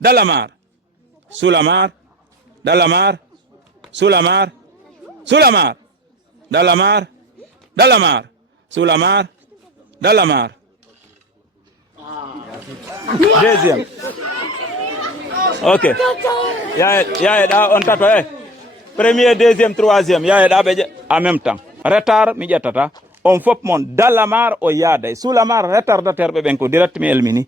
Dalamar, Sulamar, Dalamar, Sulamar, Sulamar, Dalamar, Dalamar, Sulamar, Dalamar. Deuxième. Ok. Ya on tato Premier, deuxième, troisième. Ya en même temps. Retard mi ƴettata. On fop mon Dalamar o yaada. Sulamar retardateur ɓe ɓen ko direct mi elmini.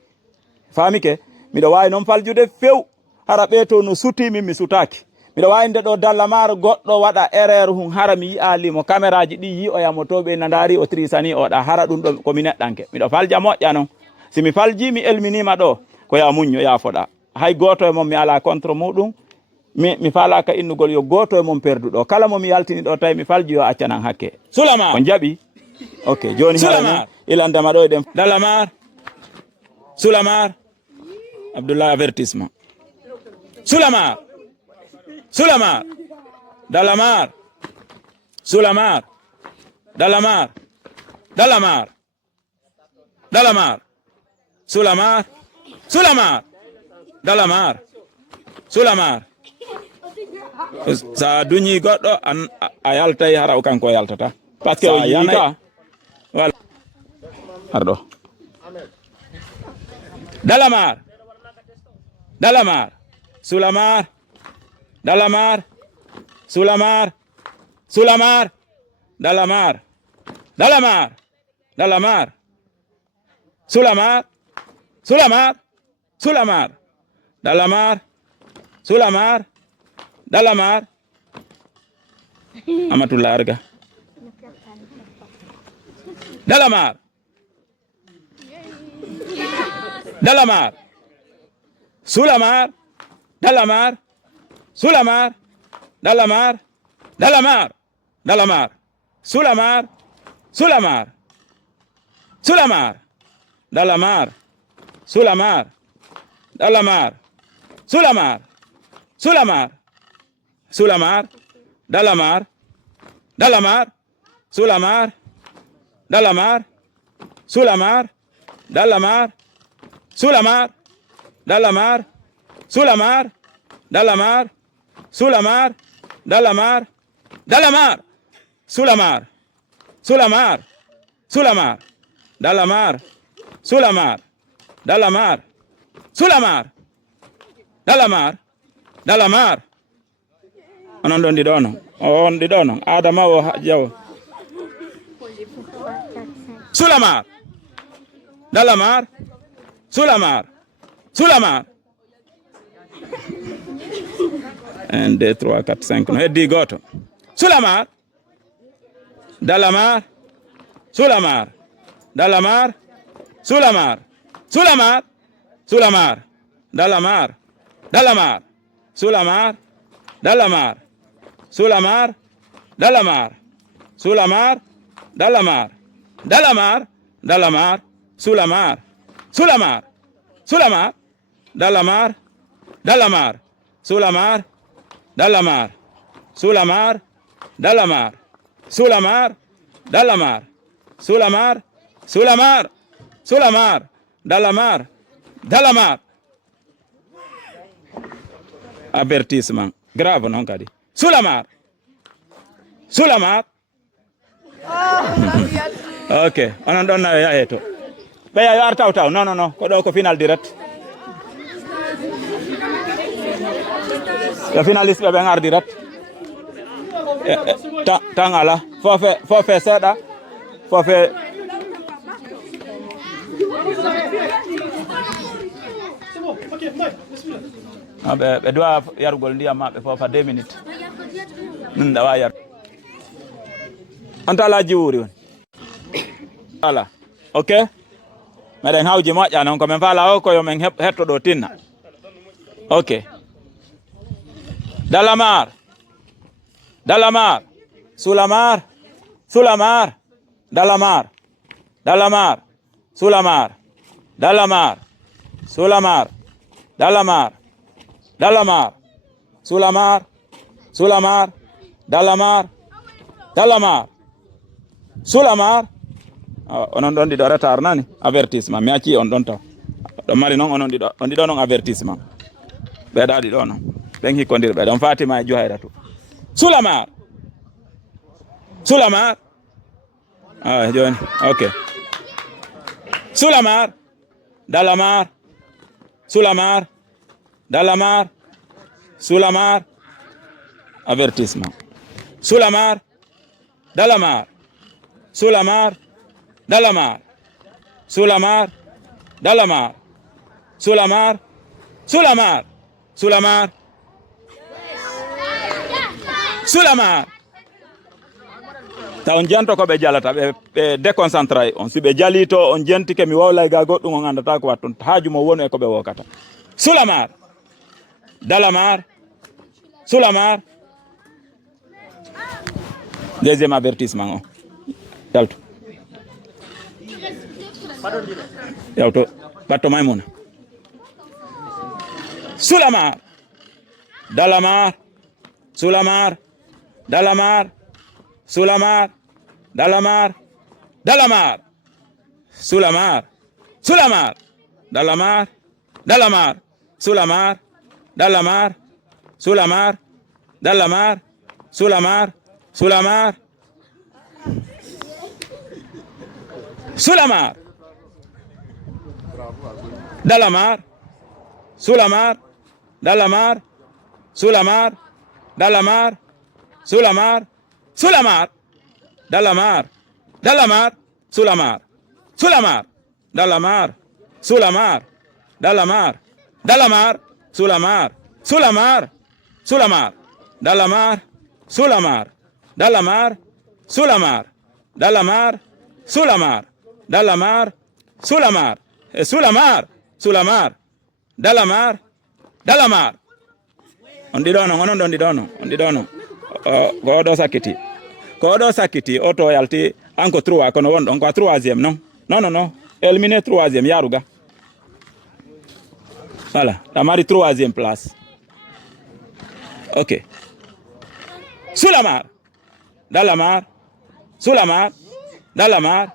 Fami ke miɗo wawi noon faljude few hara ɓeeto no sutimi mi sutaki. Miɗo wawi nde ɗo Dalamar goɗɗo waɗa erreur hun hara mi yi'alimo caméra ji ɗi yi'oyamo to ɓe nadari o trisani oɗa hara ɗum ɗo komi neɗɗanke. Miɗo falja moƴƴa noon. Simi falji mi elminima ɗo ko ya muñño yafoɗa. Hay goto e mom mi ala contre muɗum. Mi falaka innugol yo goto e mom perduɗo. Kala mo mi yaltini ɗo tawi mi falji yo accanan hakke. Sulamar on jaɓi. Ok joni Sulamar ilandema ɗo e ɗen. Dalamar, Sulamar, Abdullah avertissement. Sulamar, Sulamar, Dalamar, Sulamar, Dalamar, Dalamar, Dalamar, Sulamar, Sulamar, Dalamar, Sulamar. Sa duñi goɗɗo a yaltay hara o kanko yaltata. Parce que o yika. Voilà. Arɗo. Dalamar, Dalamar, Sulamar, Dalamar, Sulamar, Sulamar, Dalamar, Dalamar, Dalamar, Sulamar, Sulamar, Sulamar, Dalamar, Sulamar, Dalamar, Amatullah Arga. Dalamar, Dalamar, Sulamar, Dalamar, Sulamar, Dalamar, Dalamar, Dalamar, Sulamar, Sulamar, Sulamar, Dalamar, Sulamar, Dalamar, Sulamar, Sulamar, Sulamar, Dalamar, Dalamar, Sulamar, Dalamar, Sulamar, Dalamar, Sulamar, Dalamar, Sulamar, Dalamar, Sulamar, Dalamar, Dalamar, Sulamar, Sulamar, Sulamar, Dalamar, Sulamar, Dalamar, Sulamar, Dalamar, Dalamar. Onon ɗon ɗiɗo non. On ɗiɗo non. Adama o jawo. Sulamar, Dalamar, Sulamar, Sulamar. 1, 2, 3, 4, 5. No heddi goto. Sulamar, Dalamar, Sulamar, Dalamar, Sulamar, Sulamar, Sulamar, Dalamar, Dalamar, Sulamar, Dalamar, Sulamar, Dalamar, Sulamar, Dalamar, Dalamar, Dalamar, Sulamar, Sulamar, Sulamar, Dalamar, Dalamar, Sulamar, Dalamar, Sulamar, Dalamar, Sulamar, Dalamar, Sulamar, Sulamar, Sulamar, Dalamar, Dalamar. Avertissement grave non kadi. Sulamar, Sulamar. Ok onon ɗon nayo yahe to ɓeya yo ar taw non ko ɗo ko final direct. Yo finaliste ɓe ar direct. Tan ala fofe seeɗa fofe ɓe dowa yarugol ndiyam maɓɓe fofa 2 minutes ɗum ɗawa yar on to ala jiwuri on ala ok meɗen hawji moƴƴa noon komin fala o koyo men hetto ɗo tinna ok Dalamar, Dalamar, Sulamar, Sulamar, Dalamar, Dalamar, Sulamar, Dalamar, Sulamar, Dalamar, Dalamar, Sulamar, Sulamar, Dalamar, Dalamar, Sulamar. Onon ɗon ɗiɗo retard nani avertissement mi acci on ɗon taw ɗo mari noon onon ɗiɗo on ɗiɗo noon avertissement ɓeɗaɗi ɗo no ɓen hikkodir ɓe ɗon Fatima e Juhayratu. Sulamar Sulamar joni ok Sulamar Dalamar Sulamar Dalamar Sulamar avertissement Sulamar Dalamar Sulamar Dalamar Sulamar Dalamar Sulamar Sulamar Sulamar Sulamar ta on janto ko ɓe jalata ɓe déconcentré on si ɓe jali to on jentike mi wawlay ga goɗɗum on andata ko watton haaju mo woni e ko ɓe wokata. Sulamar Dalamar Sulamar deuxième avertissement o yalto batto Maymuna. Sulamar Dalamar Sulamar Dalamar Sulamar Dalamar Dalamar Sulamar Sulamar Dalamar Dalamar Sulamar Dalamar Sulamar Dalamar Sulamar Sulamar Sulamar Dalamar Sulamar Dalamar Sulamar Dalamar Sulamar Sulamar Dalamar Dalamar Sulamar Sulamar Dalamar Sulamar Dalamar Dalamar Sulamar Sulamar Sulamar Dalamar Sulamar Dalamar Sulamar Dalamar Sulamar Dalamar Sulamar Sulamar Sulamar Dalamar Dalamar on ɗi ɗono onon ɗon ɗi ɗono on ɗi ɗono ko oɗo sakkiti o to yalti encore 3 kono won ɗon ko 3e non éliminé 3e yaruga voilà ɗa mari 3e place ok Sulamar Dalamar Sulamar Dalamar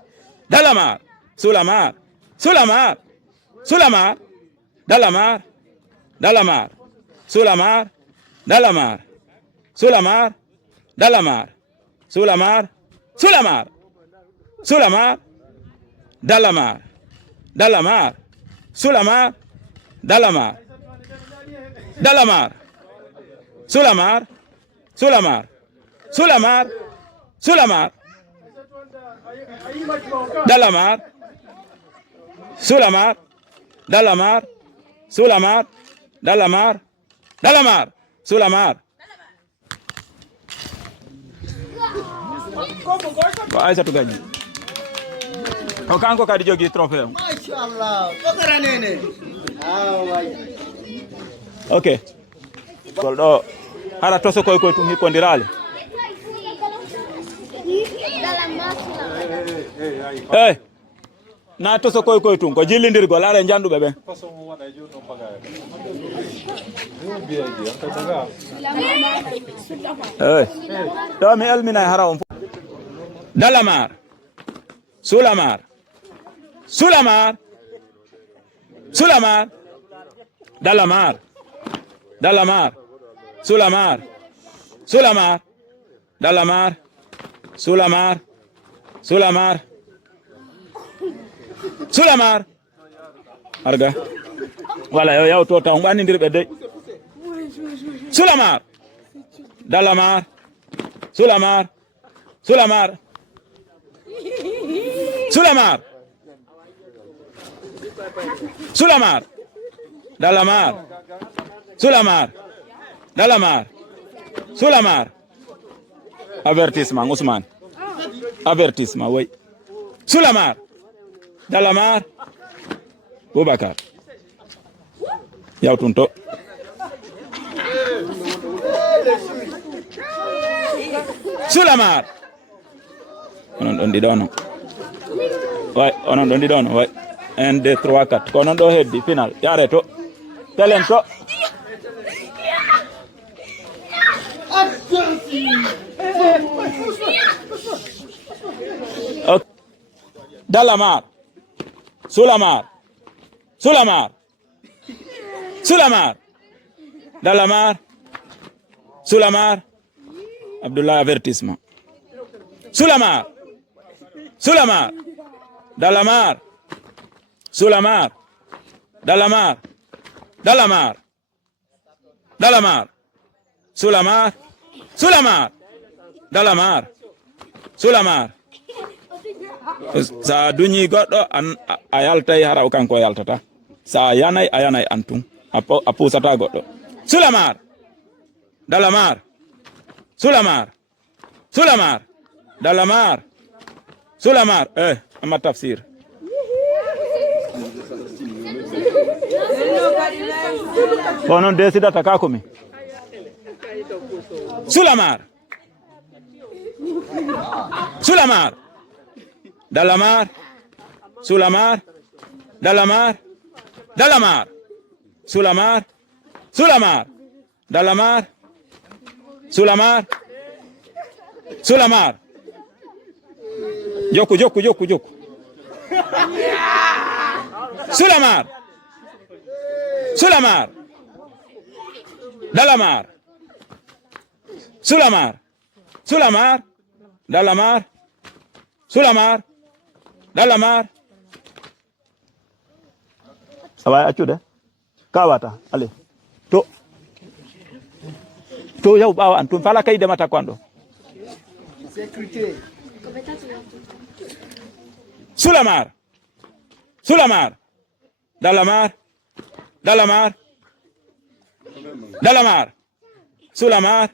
Dalamar Sulamar Sulamar Sulamar Dalamar Dalamar Sulamar Dalamar Sulamar Dalamar Sulamar Sulamar Sulamar Dalamar Dalamar Sulamar Dalamar Dalamar Sulamar Sulamar Sulamar Sulamar Dalamar Sulamar Dalamar Sulamar Dalamar Dalamar Sulamar ko Aissatou gañi o kanko kadi jogi trophée machallah kokara nene ok gol ɗo hara toso koy tum hikkondirale na toso koy tum ko jillidirgol are janduɓe ɓen ɗo mi elminay hara on Dalamar Sulamar Sulamar Sulamar Dalamar Dalamar Sulamar Sulamar Dalamar Sulamar Sulamar Sulamar arga wala yo yaw to taw ɓannidirɓe dey Sulamar Dalamar Sulamar Sulamar Sulamar Sulamar Dalamar Sulamar Dalamar Sulamar avertissement Ousmane avertissement oui Sulamar Dalamar Boubacar yawtun to Sulamar onon ɗon ɗi ɗono way onon ɗon ɗi ɗono way 1 2 3 4 ko non ɗo heddi final yare to telen to okay. Dalamar Sulamar Sulamar Sulamar Dalamar, Sulamar, Abdullah avertissement. Sulamar, Sulamar, Dalamar, Sulamar, Dalamar, Dalamar, Dalamar, Sulamar, Sulamar, Dalamar, Sulamar. Sa duñi goɗɗo an a yaltay hara o kanko yaltata. Sa yanay a yanay antum a pusata goɗɗo. Sulamar, Dalamar, Sulamar, Sulamar, Dalamar, Sulamar. Amma tafsir. Bonon desidata ka komi. Sulamar, Sulamar, Dalamar, Sulamar, Dalamar, Dalamar, Sulamar, Sulamar, Dalamar, Sulamar, Sulamar. Joku. Sulamar, Sulamar, Dalamar, Sulamar, Sulamar, Dalamar, Sulamar, Dalamar. Awai acude kawata ale to yaw bawa antum fala kay demata kwando. Sulamar, Sulamar, Dalamar, Dalamar, Dalamar, Sulamar,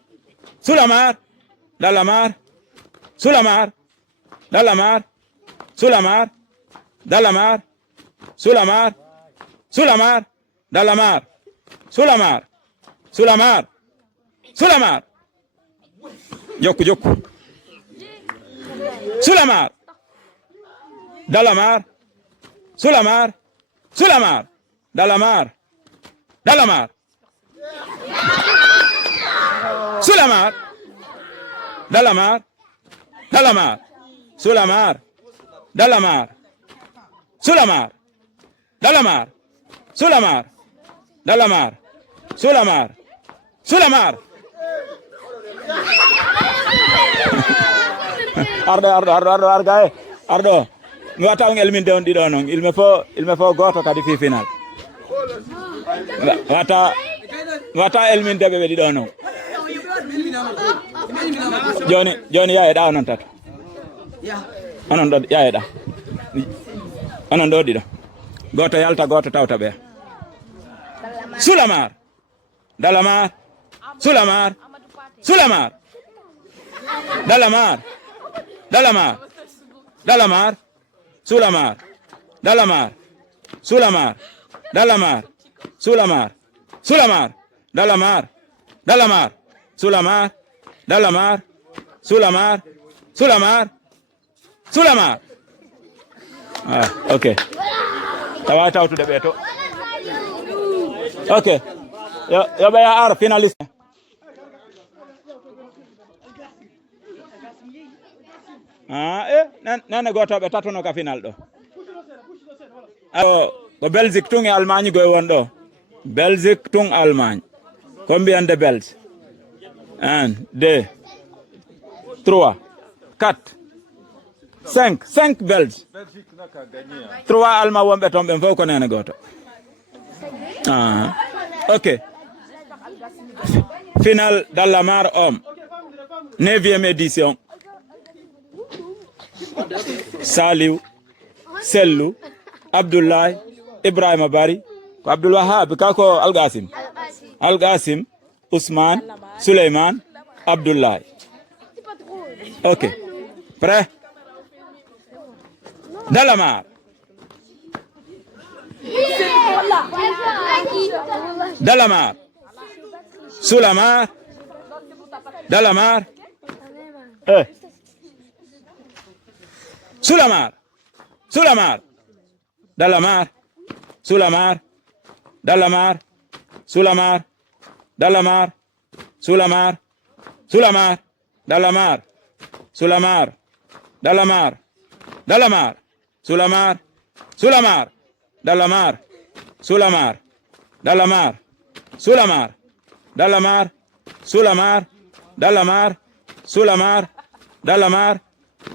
Sulamar, Dalamar, Sulamar, Dalamar, Sulamar, Dalamar, Sulamar, Sulamar, Dalamar, Sulamar, Sulamar, Sulamar. Joku. Sulamar, Dalamar, Sulamar, Sulamar, Dalamar, Dalamar, Sulamar, Dalamar, Dalamar, Sulamar, Dalamar, Sulamar, Dalamar, Sulamar, Dalamar, Sulamar, Sulamar. Ardo. Mi wata on elminde on ɗiɗo non. Il me faut goto kadi fi final. Wata elminde ɓe ɗiɗo non. Joni yayeɗa onon tata. Onon ɗo yayeɗa. Onon ɗo ɗiɗo. Goto yalta goto tawta ɓe. Sulamar, Dalamar, Sulamar, Sulamar, Dalamar, Dalamar, Dalamar, Sulamar, Dalamar, Sulamar, Dalamar, Sulamar, Sulamar, Dalamar, Dalamar, Sulamar, Dalamar, Sulamar, Sulamar, Sulamar. Okay. Tawa tawtude ɓe to. Okay. Yo ɓeya ar finaliste. Nene gotoɓe tatono ka final ɗo. Ko Belgique tun e Allemagne goy won ɗo. Belgique tun Allemagne. Combien de Belges? 1, 2, 3, 4, 5 Belges. 3 Allemand wonɓe toon ɓen fof ko nene goto. Ok. Final Dalamar homme. 9e édition. Saliou, Sellou, Abdoulaye, Ibrahima Bari, ko Abdoul Wahab, kako Al-Qasim, Ousmane, Souleymane, Abdoulaye. Ok. Prêt? Dalamar. Dalamar. Sulamar. Dalamar. Sulamar. Sulamar. Dalamar. Sulamar. Dalamar. Sulamar. Dalamar. Sulamar. Sulamar. Dalamar. Sulamar. Dalamar. Dalamar. Sulamar. Sulamar. Dalamar. Sulamar. Dalamar. Sulamar. Dalamar, Sulamar, Dalamar, Sulamar, Dalamar,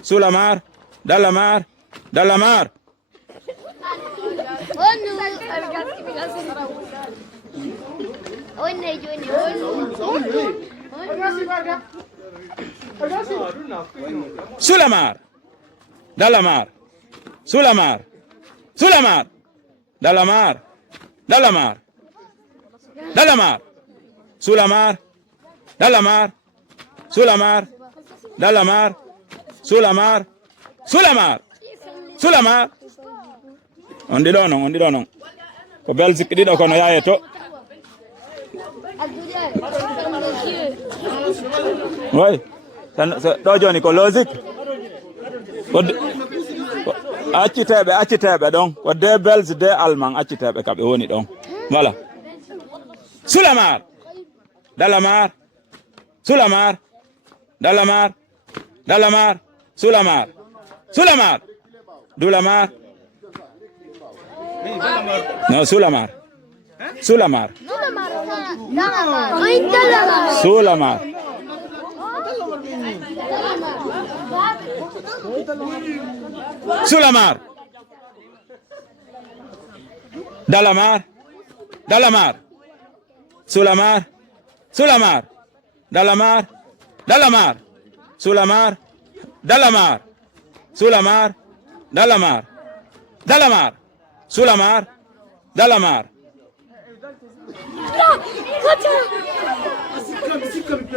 Sulamar, Dalamar, Dalamar. Sulamar, Dalamar, Sulamar, Sulamar, Dalamar, Dalamar, Dalamar, Sulamar, Dalamar, Sulamar, Dalamar, Sulamar, Sulamar, Sulamar. On dit non. Ko Belgique ɗiɗo kono yayeto. Oui. Ɗo joni ko logique. Acciteɓe ɗon ko de Belge de Allemand acciteɓe kaɓe woni ɗon. Voilà. Sulamar, Dalamar, Sulamar, Dalamar, Dalamar, Sulamar, Sulamar, Dulamar. No, Sulamar. Sulamar. Sulamar. Sulamar. Dalamar. Dalamar. Sulamar. Sulamar. Dalamar. Dalamar. Sulamar. Dalamar. Sulamar. Dalamar. Dalamar. Sulamar. Dalamar.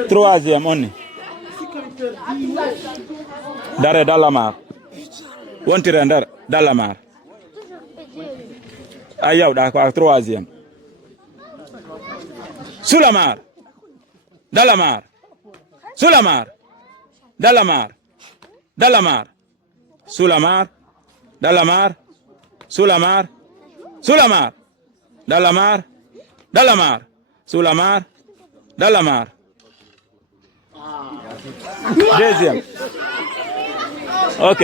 Troisième, on est. Dare Dalamar. Wontire ndar Dalamar. Ayaw da ko troisième. Sulamar. Dalamar. Sulamar. Dalamar. Dalamar. Sulamar. Dalamar. Sulamar. Sulamar. Dalamar. Dalamar. Sulamar. Dalamar. Deuxième. Ok.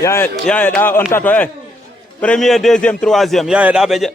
Ya da on tato Premier, deuxième, troisième. Ya da beje.